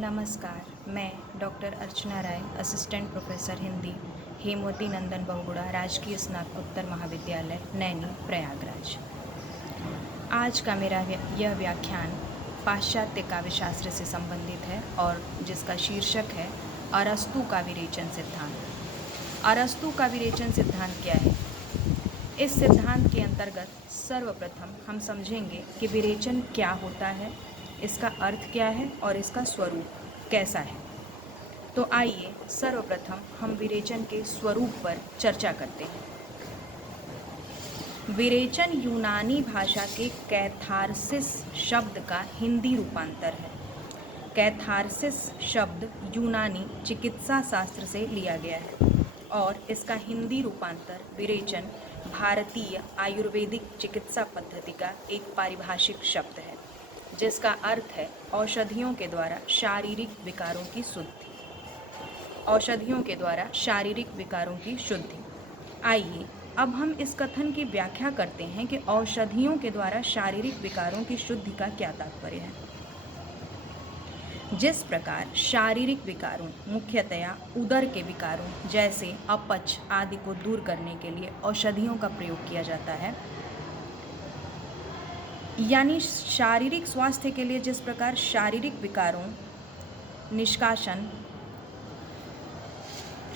नमस्कार, मैं डॉक्टर अर्चना राय, assistant professor Hindi, Hemvati Nandan Bahuguna राजकीय स्नातकोत्तर महाविद्यालय, नैनी, प्रयागराज। आज का मेरा यह व्याख्यान पाश्चात्य काव्यशास्त्र से संबंधित है और जिसका शीर्षक है अरस्तु का विरेचन सिद्धांत। अरस्तु का विरेचन सिद्धांत क्या है? इस सिद्धांत के अंतर्गत सर्वप्रथम हम समझेंगे कि विरेचन क्या होता है, इसका अर्थ क्या है और इसका स्वरूप कैसा है। तो आइए सर्वप्रथम हम विरेचन के स्वरूप पर चर्चा करते हैं। विरेचन यूनानी भाषा के कैथारसिस शब्द का हिंदी रूपांतर है। कैथारसिस शब्द यूनानी चिकित्सा शास्त्र से लिया गया है और इसका हिंदी रूपांतर विरेचन भारतीय आयुर्वेदिक चिकित्सा पद्धति का एक पारिभाषिक शब्द है, जिसका अर्थ है औषधियों के द्वारा शारीरिक विकारों की शुद्धि। औषधियों के द्वारा शारीरिक विकारों की शुद्धि। आइए अब हम इस कथन की व्याख्या करते हैं कि औषधियों के द्वारा शारीरिक विकारों की शुद्धि का क्या तात्पर्य है। जिस प्रकार शारीरिक विकारों, मुख्यतया उदर के विकारों जैसे अपच आदि को दूर करने के लिए औषधियों का प्रयोग किया जाता है, यानी शारीरिक स्वास्थ्य के लिए जिस प्रकार शारीरिक विकारों निष्कासन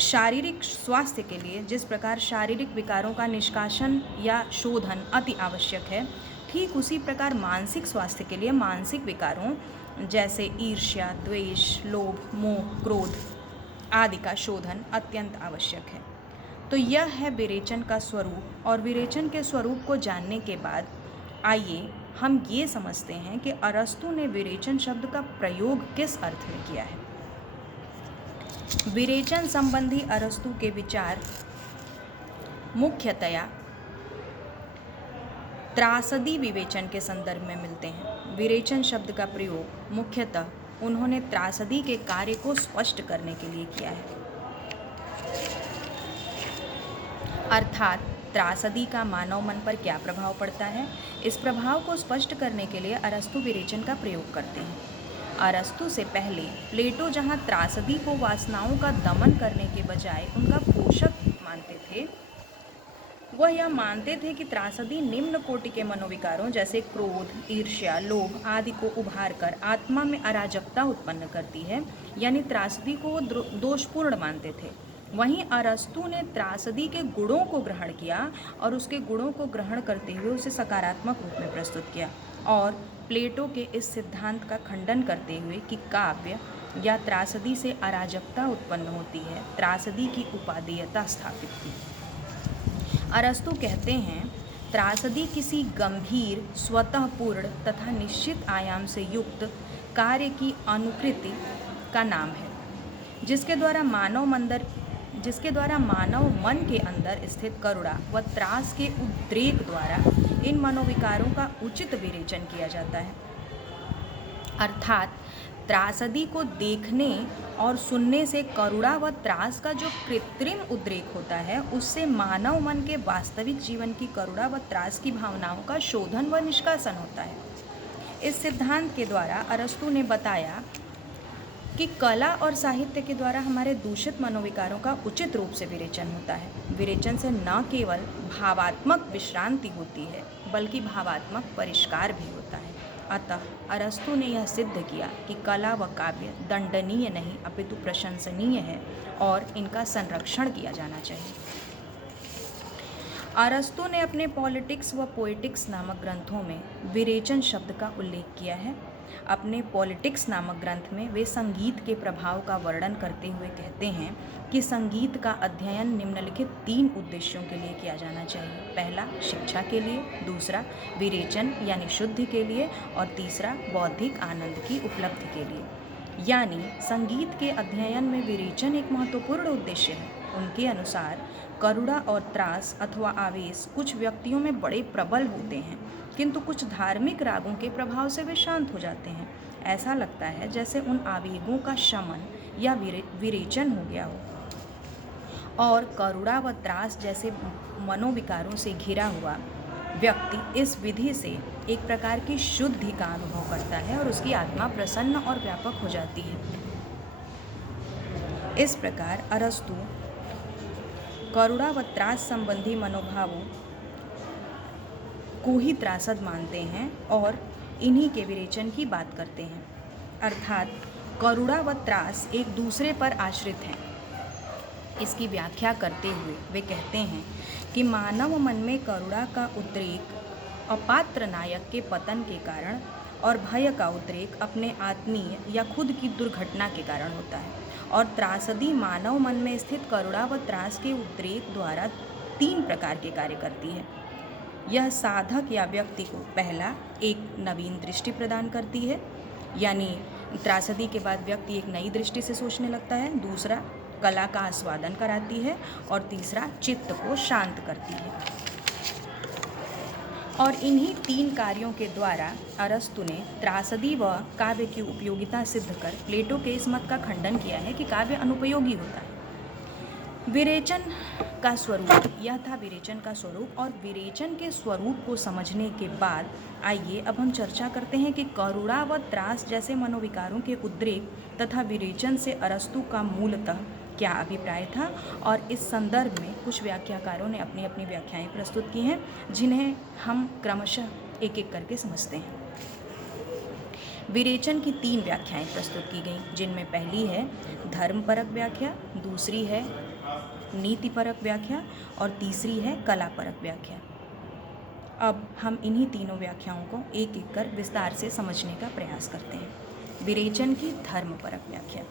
शारीरिक स्वास्थ्य के लिए जिस प्रकार शारीरिक विकारों का निष्कासन या शोधन अति आवश्यक है, ठीक उसी प्रकार मानसिक स्वास्थ्य के लिए मानसिक विकारों जैसे ईर्ष्या, द्वेष, लोभ, मोह, क्रोध आदि का शोधन अत्यंत आवश्यक है। तो यह है विरेचन का स्वरूप, और विरेचन के स्वरूप को जानने के बाद आइए हम ये समझते हैं कि अरस्तु ने विरेचन शब्द का प्रयोग किस अर्थ में किया है। विरेचन संबंधी अरस्तु के विचार मुख्यतया त्रासदी विवेचन के संदर्भ में मिलते हैं। विरेचन शब्द का प्रयोग मुख्यतः उन्होंने त्रासदी के कार्य को स्पष्ट करने के लिए किया है, अर्थात त्रासदी का मानव मन पर क्या प्रभाव पड़ता है, इस प्रभाव को स्पष्ट करने के लिए अरस्तु विरेचन का प्रयोग करते हैं। अरस्तु से पहले प्लेटो जहाँ त्रासदी को वासनाओं का दमन करने के बजाय उनका पोषक मानते थे, वह यह मानते थे कि त्रासदी निम्न कोटि के मनोविकारों जैसे क्रोध, ईर्ष्या, लोभ आदि को उभार कर आत्मा में अराजकता उत्पन्न करती है, यानी त्रासदी को वो दोषपूर्ण मानते थे। वहीं अरस्तु ने त्रासदी के गुणों को ग्रहण किया और उसके गुणों को ग्रहण करते हुए उसे सकारात्मक रूप में प्रस्तुत किया, और प्लेटो के इस सिद्धांत का खंडन करते हुए कि काव्य या त्रासदी से अराजकता उत्पन्न होती है, त्रासदी की उपादेयता स्थापित की। अरस्तु कहते हैं, त्रासदी किसी गंभीर, स्वतःपूर्ण तथा निश्चित आयाम से युक्त कार्य की अनुकृति का नाम है, जिसके द्वारा मानव मन के अंदर स्थित करुणा व त्रास के उद्रेक द्वारा इन मनोविकारों का उचित विरेचन किया जाता है। अर्थात त्रासदी को देखने और सुनने से करुणा व त्रास का जो कृत्रिम उद्रेक होता है, उससे मानव मन के वास्तविक जीवन की करुणा व त्रास की भावनाओं का शोधन व निष्कासन होता है। इस सिद्धांत के द्वारा अरस्तु ने बताया कि कला और साहित्य के द्वारा हमारे दूषित मनोविकारों का उचित रूप से विरेचन होता है। विरेचन से न केवल भावात्मक विश्रांति होती है, बल्कि भावात्मक परिष्कार भी होता है। अतः अरस्तु ने यह सिद्ध किया कि कला व काव्य दंडनीय नहीं अपितु प्रशंसनीय है और इनका संरक्षण किया जाना चाहिए। अरस्तु ने अपने पॉलिटिक्स व पोएटिक्स नामक ग्रंथों में विरेचन शब्द का उल्लेख किया है। अपने पॉलिटिक्स नामक ग्रंथ में वे संगीत के प्रभाव का वर्णन करते हुए कहते हैं कि संगीत का अध्ययन निम्नलिखित 3 उद्देश्यों के लिए किया जाना चाहिए। पहला, शिक्षा के लिए, दूसरा विरेचन यानी शुद्धि के लिए, और तीसरा बौद्धिक आनंद की उपलब्धि के लिए। यानी संगीत के अध्ययन में विरेचन एक महत्वपूर्ण उद्देश्य है। उनके अनुसार करुणा और त्रास अथवा आवेश कुछ व्यक्तियों में बड़े प्रबल होते हैं, किंतु कुछ धार्मिक रागों के प्रभाव से वे शांत हो जाते हैं। ऐसा लगता है जैसे उन आवेगों का शमन या विरेचन हो गया हो। और करुणा व त्रास जैसे मनोविकारों से घिरा हुआ व्यक्ति इस विधि से एक प्रकार की शुद्धि का अनुभव करता है और उसकी आत्मा प्रसन्न और व्यापक हो जाती है। इस प्रकार अरस्तु करुणा व त्रास संबंधी मनोभावों को ही त्रासद मानते हैं और इन्हीं के विरेचन की बात करते हैं। अर्थात करुणा व त्रास एक दूसरे पर आश्रित हैं। इसकी व्याख्या करते हुए वे कहते हैं कि मानव मन में करुणा का उद्रेक अपात्र नायक के पतन के कारण और भय का उद्रेक अपने आत्मीय या खुद की दुर्घटना के कारण होता है, और त्रासदी मानव मन में स्थित करुणा व त्रास के उद्रेक द्वारा 3 प्रकार के कार्य करती है। यह साधक या व्यक्ति को पहला एक नवीन दृष्टि प्रदान करती है, यानी त्रासदी के बाद व्यक्ति एक नई दृष्टि से सोचने लगता है। दूसरा कला का आस्वादन कराती है और तीसरा चित्त को शांत करती है। और इन्हीं 3 कार्यों के द्वारा अरस्तु ने त्रासदी व काव्य की उपयोगिता सिद्ध कर प्लेटो के इस मत का खंडन किया है कि काव्य अनुपयोगी होता है। विरेचन का स्वरूप, यह था विरेचन का स्वरूप। और विरेचन के स्वरूप को समझने के बाद आइए अब हम चर्चा करते हैं कि करुणा व त्रास जैसे मनोविकारों के उद्रेक तथा विरेचन से अरस्तु का मूलतः क्या अभिप्राय था। और इस संदर्भ में कुछ व्याख्याकारों ने अपनी अपनी व्याख्याएं प्रस्तुत की हैं, जिन्हें हम क्रमशः एक एक करके समझते हैं। विरेचन की 3 व्याख्याएं प्रस्तुत की गईं, जिनमें पहली है धर्मपरक व्याख्या, दूसरी है नीतिपरक व्याख्या और तीसरी है कलापरक व्याख्या। अब हम इन्हीं तीनों व्याख्याओं को एक एक कर विस्तार से समझने का प्रयास करते हैं। विरेचन की धर्मपरक व्याख्या।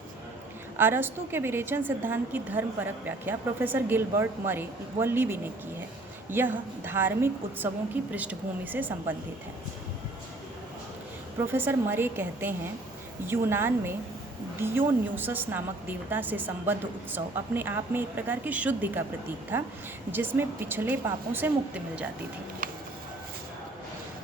अरस्तु के विरेचन सिद्धांत की धर्मपरक व्याख्या प्रोफेसर गिलबर्ट मरे व लिवी ने की है। यह धार्मिक उत्सवों की पृष्ठभूमि से संबंधित है। प्रोफेसर मरे कहते हैं, यूनान में डियोन्यूसस नामक देवता से संबद्ध उत्सव अपने आप में एक प्रकार की शुद्धि का प्रतीक था, जिसमें पिछले पापों से मुक्ति मिल जाती थी।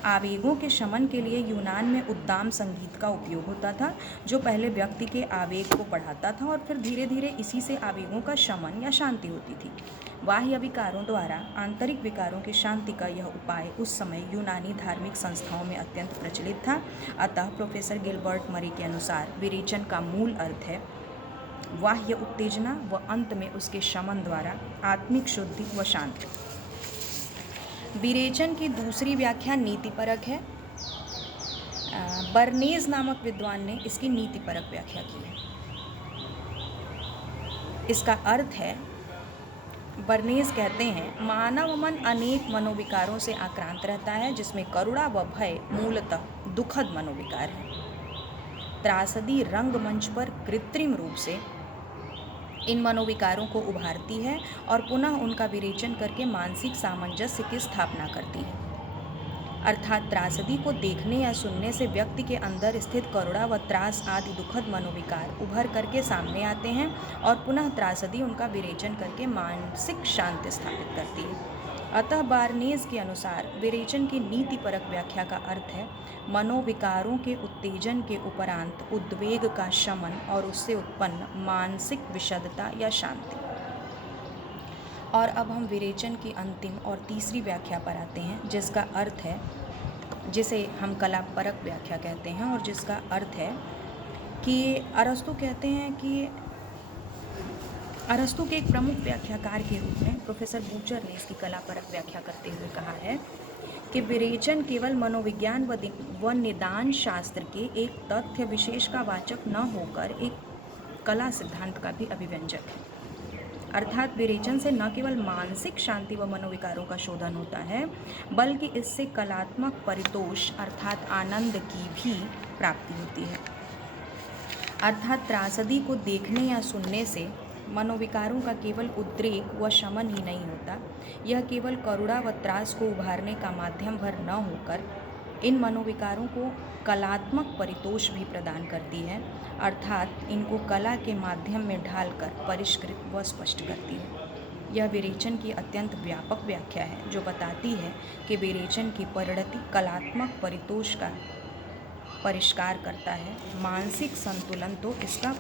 आवेगों के शमन के लिए यूनान में उद्दाम संगीत का उपयोग होता था, जो पहले व्यक्ति के आवेग को बढ़ाता था और फिर धीरे धीरे इसी से आवेगों का शमन या शांति होती थी। बाह्य विकारों द्वारा आंतरिक विकारों की शांति का यह उपाय उस समय यूनानी धार्मिक संस्थाओं में अत्यंत प्रचलित था। अतः प्रोफेसर गिलबर्ट मरे के अनुसार विरेचन का मूल अर्थ है बाह्य उत्तेजना व अंत में उसके शमन द्वारा आत्मिक शुद्धि व शांति। विरेचन की दूसरी व्याख्या नीतिपरक है। बर्नेज नामक विद्वान ने इसकी नीतिपरक व्याख्या की है। इसका अर्थ है, बर्नेज कहते हैं, मानव मन अनेक मनोविकारों से आक्रांत रहता है, जिसमें करुणा व भय मूलतः दुखद मनोविकार है। त्रासदी रंगमंच पर कृत्रिम रूप से इन मनोविकारों को उभारती है और पुनः उनका विरेचन करके मानसिक सामंजस्य की स्थापना करती है। अर्थात त्रासदी को देखने या सुनने से व्यक्ति के अंदर स्थित करुणा व त्रास आदि दुखद मनोविकार उभर करके सामने आते हैं और पुनः त्रासदी उनका विरेचन करके मानसिक शांति स्थापित करती है। अतः बार्नेज के अनुसार विरेचन की नीतिपरक व्याख्या का अर्थ है मनोविकारों के उत्तेजन के उपरांत उद्वेग का शमन और उससे उत्पन्न मानसिक विशदता या शांति। और अब हम विरेचन की अंतिम और तीसरी व्याख्या पर आते हैं, जिसका अर्थ है, जिसे हम कलापरक व्याख्या कहते हैं, और जिसका अर्थ है कि अरस्तु कहते हैं कि अरस्तु के एक प्रमुख व्याख्याकार के रूप में प्रोफेसर बूचर ने इसकी कलापरक व्याख्या करते हुए कहा है कि विरेचन केवल मनोविज्ञान व निदान शास्त्र के एक तथ्य विशेष का वाचक न होकर एक कला सिद्धांत का भी अभिव्यंजक है। अर्थात विरेचन से न केवल मानसिक शांति व मनोविकारों का शोधन होता है, बल्कि इससे कलात्मक परितोष अर्थात आनंद की भी प्राप्ति होती है। अर्थात त्रासदी को देखने या सुनने से मनोविकारों का केवल उद्रेक व शमन ही नहीं होता, यह केवल करुणा व त्रास को उभारने का माध्यम भर न होकर इन मनोविकारों को कलात्मक परितोष भी प्रदान करती है, अर्थात इनको कला के माध्यम में ढालकर परिष्कृत व स्पष्ट करती है। यह विरेचन की अत्यंत व्यापक व्याख्या है, जो बताती है कि विरेचन की परिणति कलात्मक परितोष का परिष्कार करता है, मानसिक संतुलन तो इसका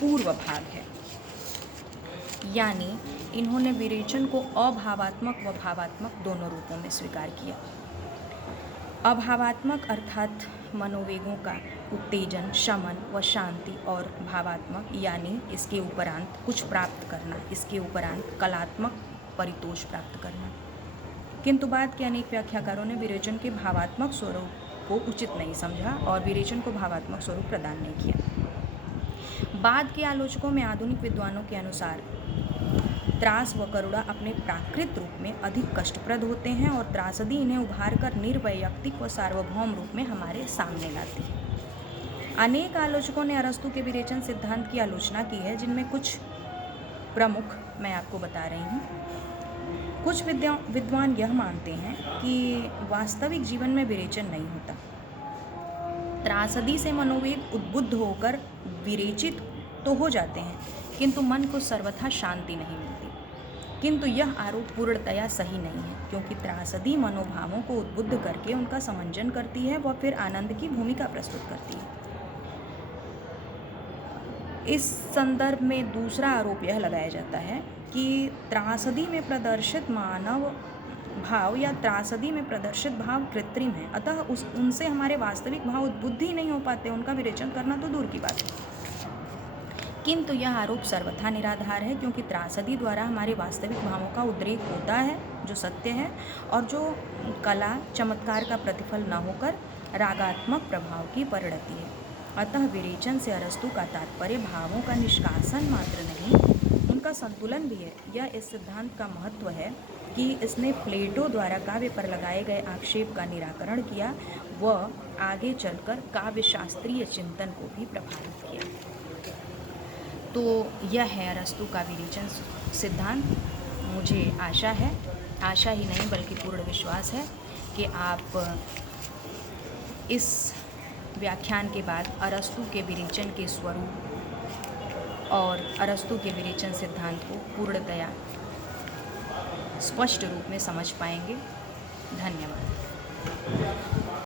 पूर्व भाग है। यानी इन्होंने विरेचन को अभावात्मक व भावात्मक दोनों रूपों में स्वीकार किया। अभावात्मक अर्थात मनोवेगों का उत्तेजन, शमन व शांति, और भावात्मक यानी इसके उपरांत कुछ प्राप्त करना, इसके उपरांत कलात्मक परितोष प्राप्त करना। किंतु बाद के अनेक व्याख्याकारों ने विरेचन के भावात्मक स्वरूप को उचित नहीं समझा और विरेचन को भावात्मक स्वरूप प्रदान नहीं किया। बाद के आलोचकों में आधुनिक विद्वानों के अनुसार त्रास व करुणा अपने प्राकृत रूप में अधिक कष्टप्रद होते हैं और त्रासदी इन्हें उभार कर निर्वैयक्तिक व सार्वभौम रूप में हमारे सामने लाती है। अनेक आलोचकों ने अरस्तु के विरेचन सिद्धांत की आलोचना की है, जिनमें कुछ प्रमुख मैं आपको बता रही हूँ। कुछ विद्वान यह मानते हैं कि वास्तविक जीवन में विरेचन नहीं होता। त्रासदी से मनोवेग उद्बुद्ध होकर विरेचित तो हो जाते हैं, किंतु मन को सर्वथा शांति नहीं मिलती। किंतु यह आरोप पूर्णतया सही नहीं है, क्योंकि त्रासदी मनोभावों को उद्बुद्ध करके उनका समंजन करती है व फिर आनंद की भूमिका प्रस्तुत करती है। इस संदर्भ में दूसरा आरोप यह लगाया जाता है कि त्रासदी में प्रदर्शित मानव भाव या त्रासदी में प्रदर्शित भाव कृत्रिम है, अतः उनसे हमारे वास्तविक भाव उद्बुद्ध ही नहीं हो पाते, उनका विरेचन करना तो दूर की बात है। किंतु यह आरोप सर्वथा निराधार है, क्योंकि त्रासदी द्वारा हमारे वास्तविक भावों का उद्रेक होता है, जो सत्य है, और जो कला चमत्कार का प्रतिफल न होकर रागात्मक प्रभाव की परिणति है। अतः विरेचन से अरस्तु का तात्पर्य भावों का निष्कासन मात्र नहीं, उनका संतुलन भी है। यह इस सिद्धांत का महत्व है कि इसने प्लेटो द्वारा काव्य पर लगाए गए आक्षेप का निराकरण किया व आगे चलकर काव्य शास्त्रीय चिंतन को भी प्रभावित किया। तो यह है अरस्तु का विरेचन सिद्धांत। मुझे आशा ही नहीं बल्कि पूर्ण विश्वास है कि आप इस व्याख्यान के बाद अरस्तु के विरेचन के स्वरूप और अरस्तु के विरेचन सिद्धांत को पूर्णतया स्पष्ट रूप में समझ पाएंगे। धन्यवाद।